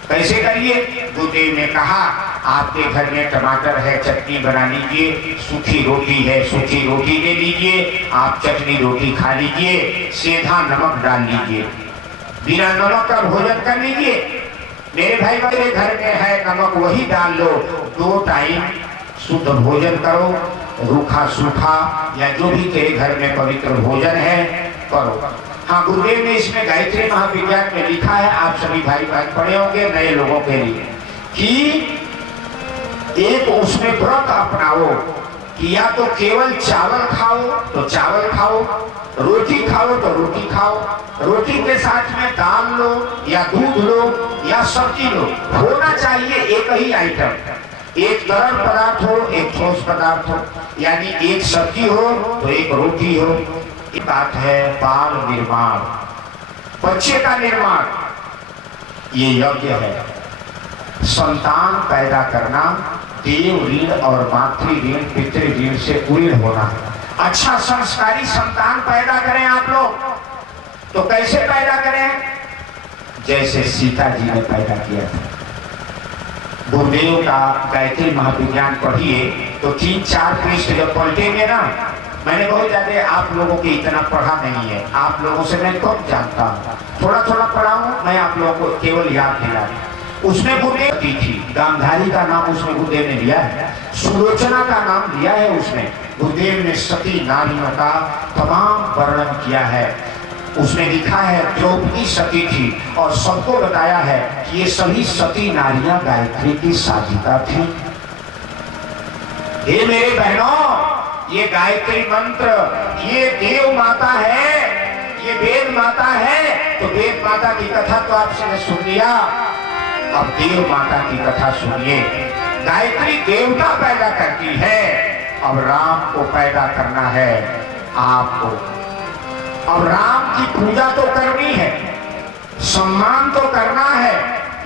कैसे करिए? गुरुदेव ने कहा आपके घर में टमाटर है, चटनी बना लीजिए, सूखी रोटी है, सूखी रोटी ले लीजिए, आप चटनी रोटी खा लीजिए, सीधा नमक डाल लीजिए, बिना नमक का भोजन कर लीजिए। मेरे भाई मेरे घर में है नमक, वही डाल लो। 2 टाइम शुद्ध भोजन करो, रूखा सूखा या जो भी तेरे घर में पवित्र भोजन है करो। हाँ, गुरुदेव ने इसमें गायत्री महाविज्ञान में लिखा है, आप सभी भाई बहन पढ़े होंगे नए लोगों के लिए, कि एक उसमें व्रत अपनाओ कि या तो केवल चावल खाओ तो चावल खाओ, रोटी खाओ तो रोटी खाओ, रोटी के साथ में दाल लो या दूध लो या सब्जी लो, होना चाहिए एक ही आइटम, एक तरल पदार्थ हो, एक ठोस पदार्थ हो, यानी एक सब्जी हो तो एक रोटी हो। ये बात है बाल निर्माण, बच्चे का निर्माण, ये यज्ञ है। संतान पैदा करना देव ऋण और मातृ ऋण, पितृ ऋण से ऋण होना है। अच्छा संस्कारी संतान पैदा करें आप लोग, तो कैसे पैदा करें? जैसे सीता जी ने पैदा किया था। गुरुदेव का गायत्री महाविज्ञान पढ़िए तो 3-4 पृष्ठ जब पलटेंगे ना, मैंने बहुत ज्यादा आप लोगों की इतना पढ़ा नहीं है, आप लोगों से मैं कम जानता हूँ, थोड़ा थोड़ा पढ़ा हूँ, मैं आप लोगों को केवल याद दिला। उसमें गुरुदेव थी, गांधारी का नाम उसमें गुरुदेव ने लिया है, सुलोचना का नाम लिया है उसमें। गुरुदेव ने सती नारियों का तमाम वर्णन किया है। उसमें लिखा है द्रौपदी सती थी और सबको बताया है कि ये सभी सती नारियां गायत्री की साधिका थी। हे मेरे बहनों, ये गायत्री मंत्र, ये देव माता है, ये वेद माता है। तो वेद माता की कथा तो आपसे सुन लिया, अब देव माता की कथा सुनिए। गायत्री देवता पैदा करती है, अब राम को पैदा करना है आपको। अब राम की पूजा तो करनी है, सम्मान तो करना है,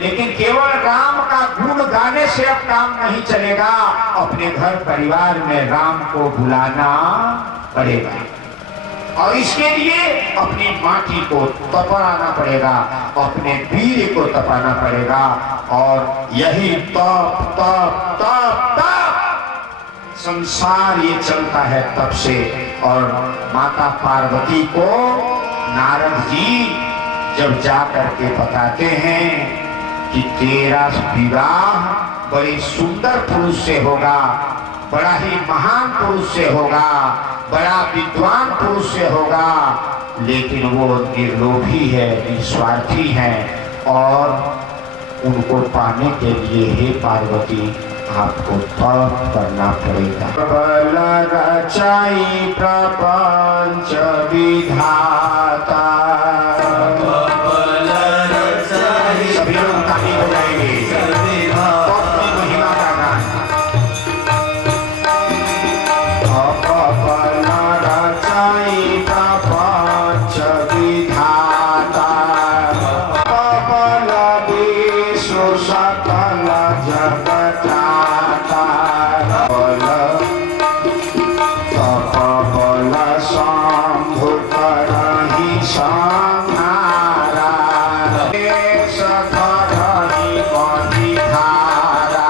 लेकिन केवल राम का गुण गाने से अब काम नहीं चलेगा। अपने घर परिवार में राम को बुलाना पड़ेगा और इसके लिए अपनी माटी को तपाना पड़ेगा, अपने वीर को तपाना पड़ेगा। और यही तप तप तप तप संसार ये चलता है तब से। और माता पार्वती को नारद जी जब जाकर के बताते हैं कि तेरा विवाह बड़े सुंदर पुरुष से होगा, बड़ा ही महान पुरुष से होगा, बड़ा विद्वान पुरुष से होगा, लेकिन वो निर्लोभी है, निस्वार्थी है, और उनको पाने के लिए हे पार्वती आपको तप करना पड़ेगा। बल रचाई प्रपंच विधाता, सभी लोग ताली बजाएंगे। तप की महिमा का गान। बल रचाई प्रपंच विधाता, बल विश्व सकल जगत्राता, बल तप बल शंभु करहि संहारा, देश धरहि बंधिधारा,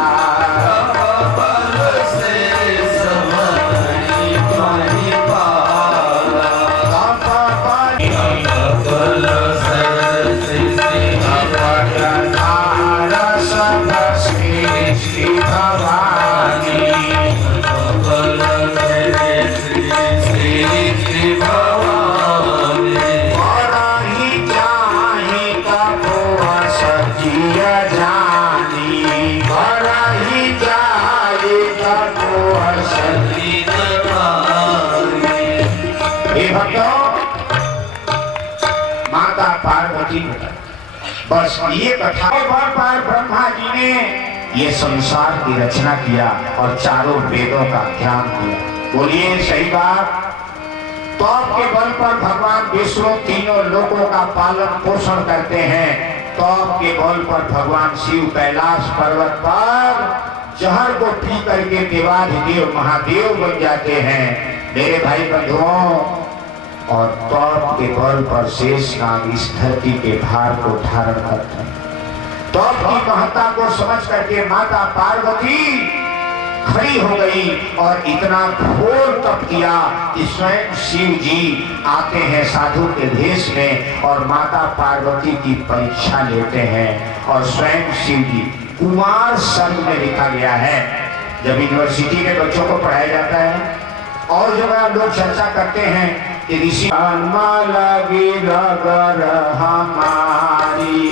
माता पार्वती बस ये कथा पर ब्रह्मा जी ने ये संसार की रचना किया और चारों वेदों का ज्ञान दिया। बोलिए सही बात। तप के बल पर भगवान विष्णु तीनों लोकों का पालन पोषण करते हैं। तप के बल पर भगवान शिव कैलाश पर्वत पर जहर को पी करके देवाधिदेव महादेव बन जाते हैं। मेरे भाई बंधुओं, और तप के बल पर शेषनाग इस धरती के भार को धारण करते हैं। तप की महत्ता को समझ करके माता पार्वती खड़ी हो गई और इतना घोर तप किया कि स्वयं शिव जी आते हैं साधु के भेष में और माता पार्वती की परीक्षा लेते हैं। और स्वयं शिव जी कुमार संघ में लिखा गया है, जब यूनिवर्सिटी के बच्चों को पढ़ाया जाता है और जब लोग चर्चा करते हैं कि ऋषि लगी रगर हमारी,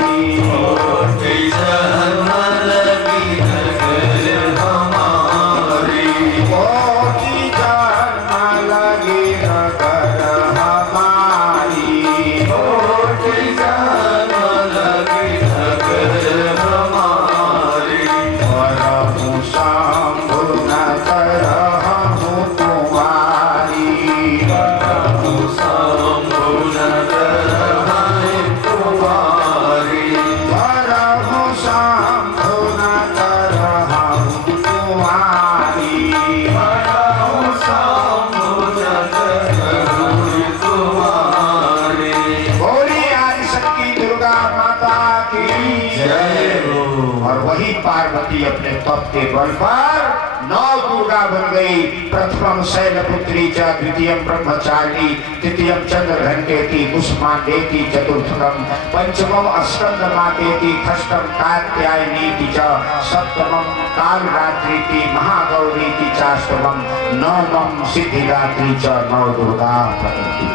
पार्वती अपने तप के बल पर नौ दुर्गा बन गई। प्रथमम शैलपुत्री च, द्वितीयम ब्रह्मचारिणी, तृतीयम चंद्रघंटेति, कुसुमांडेति, चतुर्थम पंचमम स्कंदमातेति, षष्ठम कात्यायनीति च, सप्तमम कालरात्रीति, महागौरीति चाष्टमम, नवमम सिद्धिदात्री च, नौ दुर्गा प्रकृति।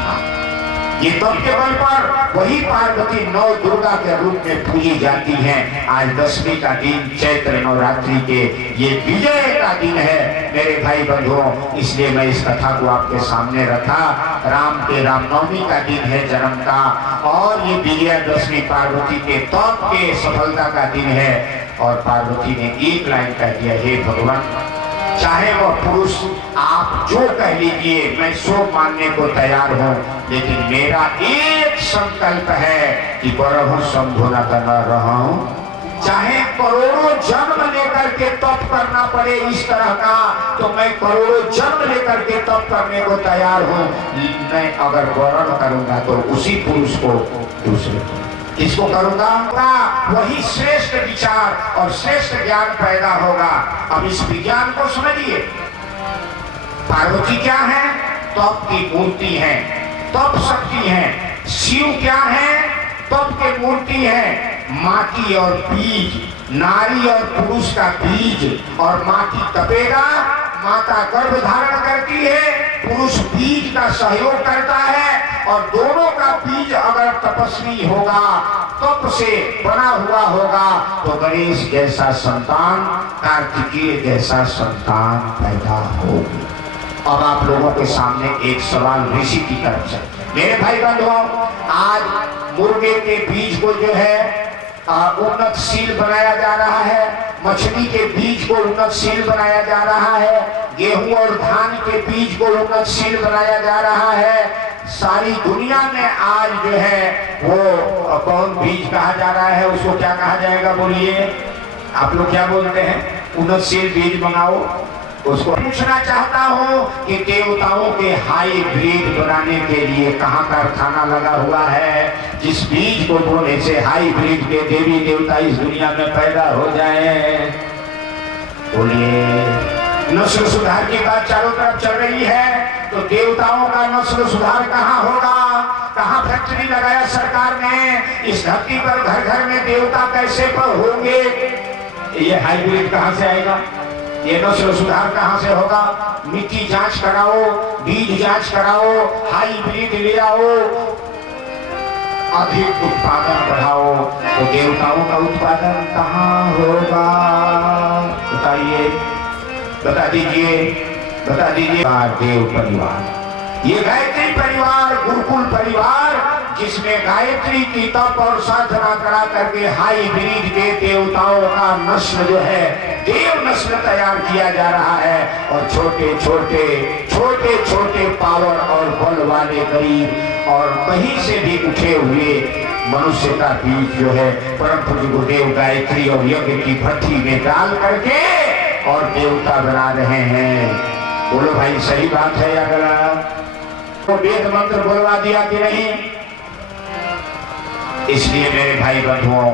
ये तप के बल पर वही पार्वती नौ दुर्गा के रूप में पूजी जाती हैं। आज दशमी का दिन, चैत्र नवरात्रि के ये विजय का दिन है मेरे भाई बंधुओं, इसलिए मैं इस कथा को आपके सामने रखा। राम के रामनवमी का दिन है जन्म का, और ये विजयादशमी पार्वती के तप के सफलता का दिन है। और पार्वती ने एक लाइन कह दिया, हे भगवान, चाहे वह पुरुष आप जो कह लीजिए, मैं सो मानने को तैयार हूँ, लेकिन मेरा एक संकल्प है कि बरहु शंभु न रहा हूँ। चाहे करोड़ों जन्म लेकर के तप करना पड़े इस तरह का, तो मैं करोड़ों जन्म लेकर के तप करने को तैयार हूँ। मैं अगर वर्ण करूंगा तो उसी पुरुष को, दूसरे को, इसको करूंगा, वही श्रेष्ठ विचार और श्रेष्ठ ज्ञान पैदा होगा। अब इस विज्ञान को समझिए। पार्वती क्या है? तप की मूर्ति है, तप शक्ति है। शिव क्या है? तप के मूर्ति है। माटी और बीज, नारी और पुरुष का बीज, और माटी तपेगा, माता गर्भ धारण करती है, पुरुष बीज का सहयोग करता है, और दोनों का बीज अगर तपस्वी होगा तप से बना हुआ होगा तो गणेश जैसा संतान, कार्तिकेय जैसा संतान पैदा होगी। अब आप लोगों के सामने एक सवाल ऋषि की तरफ से। मेरे भाई बंधुओं, आज मुर्गे के बीज को जो है उन्नतशील बनाया जा रहा है, मछली के बीज को उन्नतशील बनाया जा रहा है, गेहूं और धान के बीज को उन्नतशील बनाया जा रहा है। सारी दुनिया में आज जो है वो कौन बीज कहा जा रहा है, उसको क्या कहा जाएगा बोलिए? आप लोग क्या बोलते हैं? उन्नतशील बीज मंगाओ। उसको पूछना चाहता हूँ कि देवताओं के हाईब्रिड बनाने के लिए कहाँ कारखाना लगा हुआ है, जिस बीज को बोने से हाईब्रिड के देवी देवता इस दुनिया में पैदा हो जाए? बोलिए। नस्ल सुधार की बात चारों तरफ चल रही है, तो देवताओं का नस्ल सुधार कहाँ होगा? कहाँ फैक्ट्री लगाया सरकार ने? इस धरती पर घर घर में देवता कैसे पर होंगे? ये हाईब्रिड कहाँ से आएगा? ये नस्ल सुधार कहाँ से होगा? मिट्टी जांच कराओ, बीज जांच कराओ, हाईब्रिड ले आओ, अधिक उत्पादन बढ़ाओ, तो देवताओं का उत्पादन कहाँ होगा? बताइए, बता दीजिए, बता दीजिए। देव परिवार, ये गायत्री परिवार, गुरुकुल परिवार, जिसमें गायत्री की तप और साधना करा करके हाईब्रिड के देवताओं का नस्ल जो है देव नस्ल तैयार किया जा रहा है। और छोटे छोटे पावर और बल वाले गरीब और कहीं से भी उठे हुए मनुष्य का बीज जो है परम पूज्य गुरुदेव गायत्री और यज्ञ की भट्टी में डाल करके और देवता बना रहे हैं। बोलो भाई, सही बात है या गलत? तो वेद मंत्र बोलवा दिया कि नहीं? इसलिए मेरे भाई बंधुओं,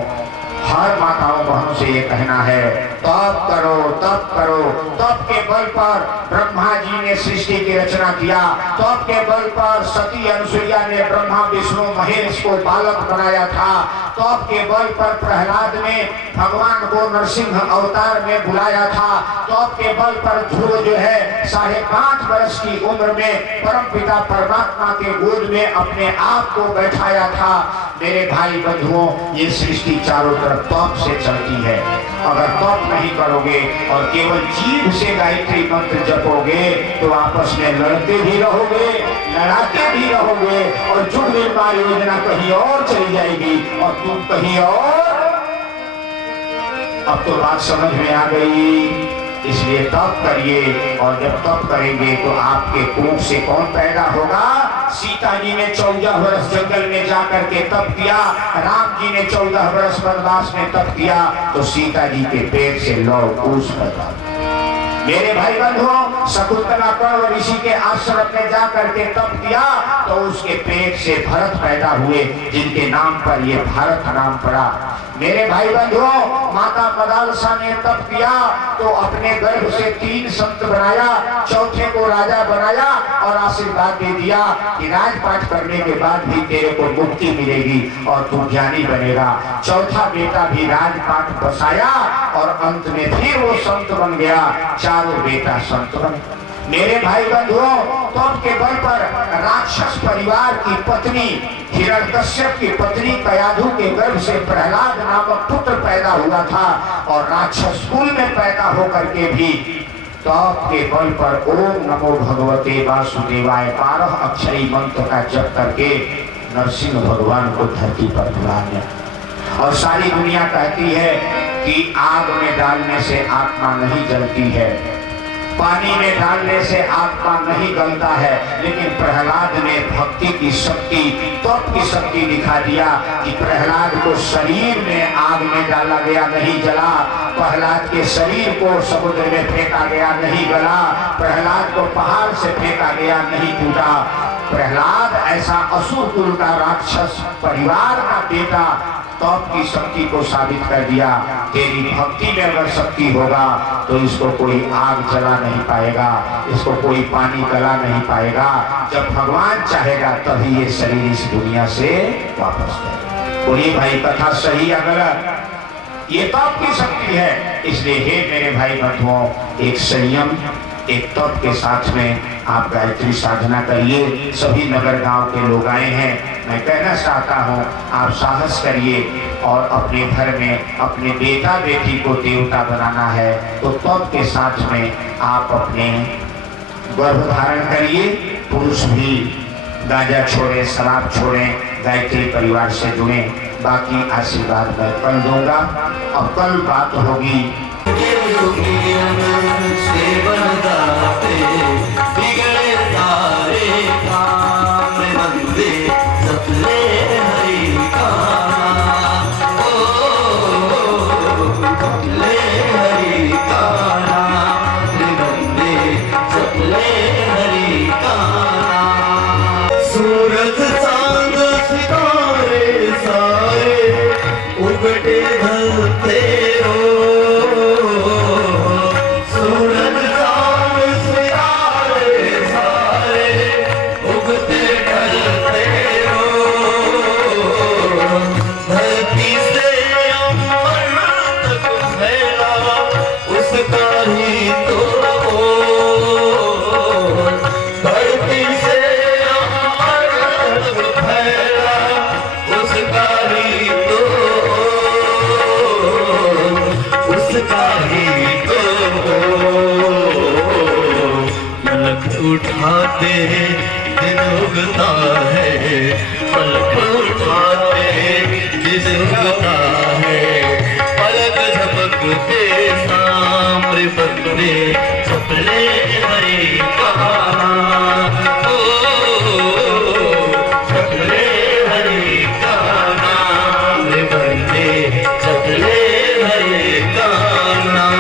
हर माताओं बहनों से ये कहना है, तप करो, तप करो। तप के बल पर ब्रह्मा जी ने सृष्टि की रचना किया। तप के बल पर सती अनुसुईया ने ब्रह्मा विष्णु महेश को बालक बनाया था। तप के बल पर प्रहलाद ने भगवान को नरसिंह अवतार में बुलाया था। तप के बल पर ध्रुव जो है 5.5 वर्ष की उम्र में परमपिता परमात्मा के गोद में अपने आप को बैठाया था। मेरे भाई बंधुओं, ये सृष्टि चारों तरफ तप से चलती है। अगर तप नहीं करोगे और केवल जीभ से गायत्री मंत्र जपोगे तो आपस में लड़ते भी रहोगे, लड़ाते भी रहोगे और जुग निर्माण योजना कहीं और चली जाएगी और तुम कहीं और। अब तो बात समझ में आ गई। इसलिए तप करिए, और जब तप करेंगे तो आपके कोख से कौन पैदा होगा? सीता जी ने 14 वर्ष जंगल में जाकर के तप किया, राम जी ने 14 वर्ष वनवास में तप किया, तो सीता जी के पेट से लौ कुश पैदा। मेरे भाई बंधुओं, शकुंतला पर्व ऋषि के आश्रम में जाकर के तप किया तो उसके पेट से भरत पैदा हुए, जिनके नाम पर ये भारत नाम पड़ा। मेरे भाई बंधुओं, माता मदालसा ने तप किया तो अपने गर्भ से 3 संत बनाया, चौथे को राजा बनाया और आशीर्वाद दे दिया कि राजपाट करने के बाद भी तेरे को मुक्ति मिलेगी और तू ज्ञानी बनेगा। चौथा बेटा भी राजपाट बसाया और अंत में फिर वो संत बन गया। चारों बेटा संत बने। मेरे भाई बंधुओं, तप के बल पर राक्षस परिवार की पत्नी हिरण्यकश्यप की पत्नी कयाधु के गर्भ से प्रहलाद नामक पुत्र पैदा हुआ था और राक्षस कुल में पैदा होकर के भी तप के बल पर ओम नमो भगवते वासुदेवाय 12 अक्षरी मंत्र का जप करके नरसिंह भगवान को धरती पर बुलाया। और सारी दुनिया कहती है कि आग में डालने से आत्मा नहीं जलती है, पानी में डालने से आत्मा नहीं गलता है, लेकिन प्रहलाद ने भक्ति की शक्ति, तप की शक्ति दिखा दिया कि प्रहलाद को शरीर में आग में डाला गया, नहीं जला। प्रहलाद के शरीर को समुद्र में फेंका गया, नहीं गला। प्रहलाद को पहाड़ से फेंका गया, नहीं टूटा। प्रहलाद ऐसा असुर कुल का राक्षस परिवार का बेटा तप की शक्ति को साबित कर दिया। तेरी भक्ति में अगर शक्ति होगा तो इसको कोई आग जला नहीं पाएगा, इसको कोई पानी गला नहीं पाएगा। जब भगवान चाहेगा तभी ये शरीर इस दुनिया से वापस जाएगा। बोलिए भाई, कथा सही या गलत? ये तप की शक्ति है। इसलिए हे मेरे भाई बंधुओं, एक संयम, एक तप के साथ में आप गायत्री साधना करिए। सभी नगर गांव के लोग आए हैं। मैं कहना चाहता हूं, आप साहस करिए और अपने घर में अपने बेटा बेटी को देवता बनाना है तो तप के साथ में आप अपने गर्भ धारण करिए। पुरुष भी गांजा छोड़े, शराब छोड़े, गायत्री परिवार से जुड़े। बाकी आशीर्वाद मैं कल दूंगा। अब कल बात होगी। सेवन गाते बिगड़े सारे काम बंदे सपने हरि का सपने हरि का बंदे सपने हरि का। सूरज चांद सितारे सारे उगटे ढलते उठाते दिन उगता है, पलक उठाते दिन उगता है, पलक झपकते सामने बंदे सपने हरि का सपने हरि का नाम बंदे सपने हरि का नाम।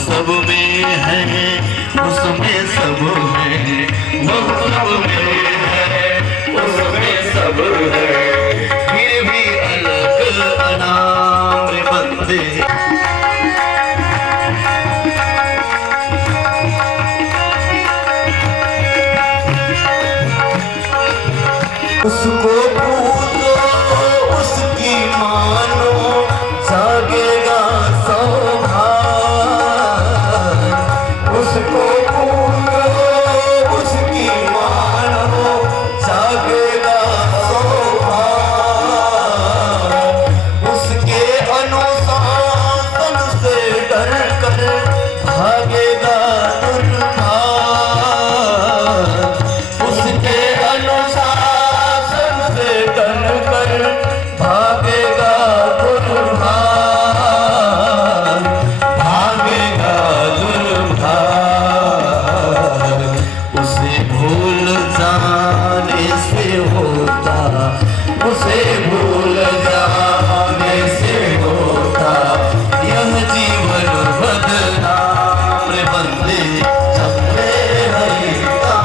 सब में है उसमें सब है, वो सब में है उसमें सब है, फिर भी अलग अनाम बंदे। उसको पूछो उसकी मानो जागेगा सौभाग्य। उसको पूछो उसकी मानो जागेगा सौभाग्य। उसके अनुशासन से डर कर भागेगा दुर्भाग्य। उसके भागेगा दुर्भाग्य, भागेगा दुर्भाग्य। उसे भूल जाने से होता, उसे भूल जाने से होता यह जीवन बदनाम बंदे सपने हरि का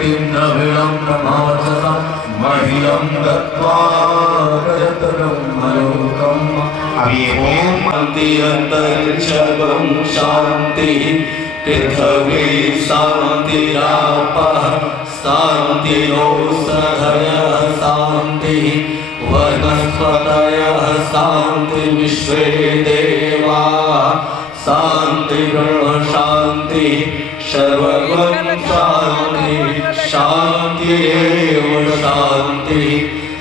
गतिं द्रविणं प्रमाचरं मह्यं दत्त्वा ब्रह्मलोकम् अभी ये ॐ शान्ति अन्तरिक्षं शान्ति पृथिवी शान्तिरापः शान्तिरोषधयः शान्तिः वनस्पतयः शान्ति विश्वे देवाः शान्ति ब्रह्म शान्ति सर्वगं शान्ति शान्तिरेव शान्ति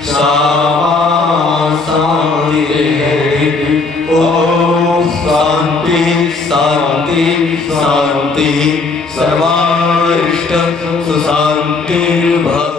शान्तिरेव ॐ शान्ति शान्ति शान्ति सर्वारिष्ट सुशान्तिर्भव